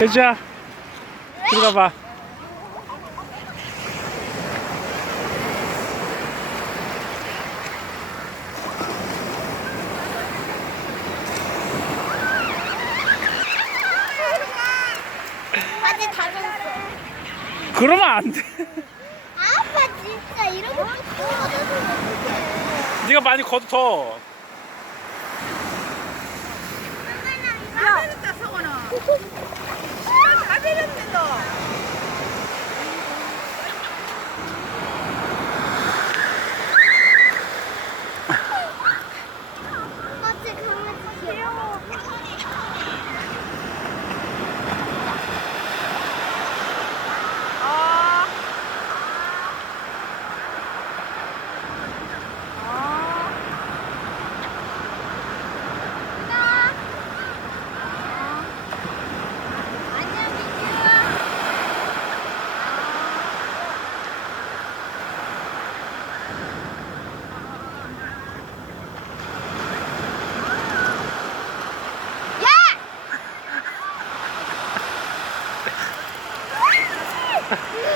혜주야, 들어가 봐. 바지 다 젖었어. 그러면 안 돼. 아빠 진짜 이렇게 뜯어져서 네가 많이 걷어. 야,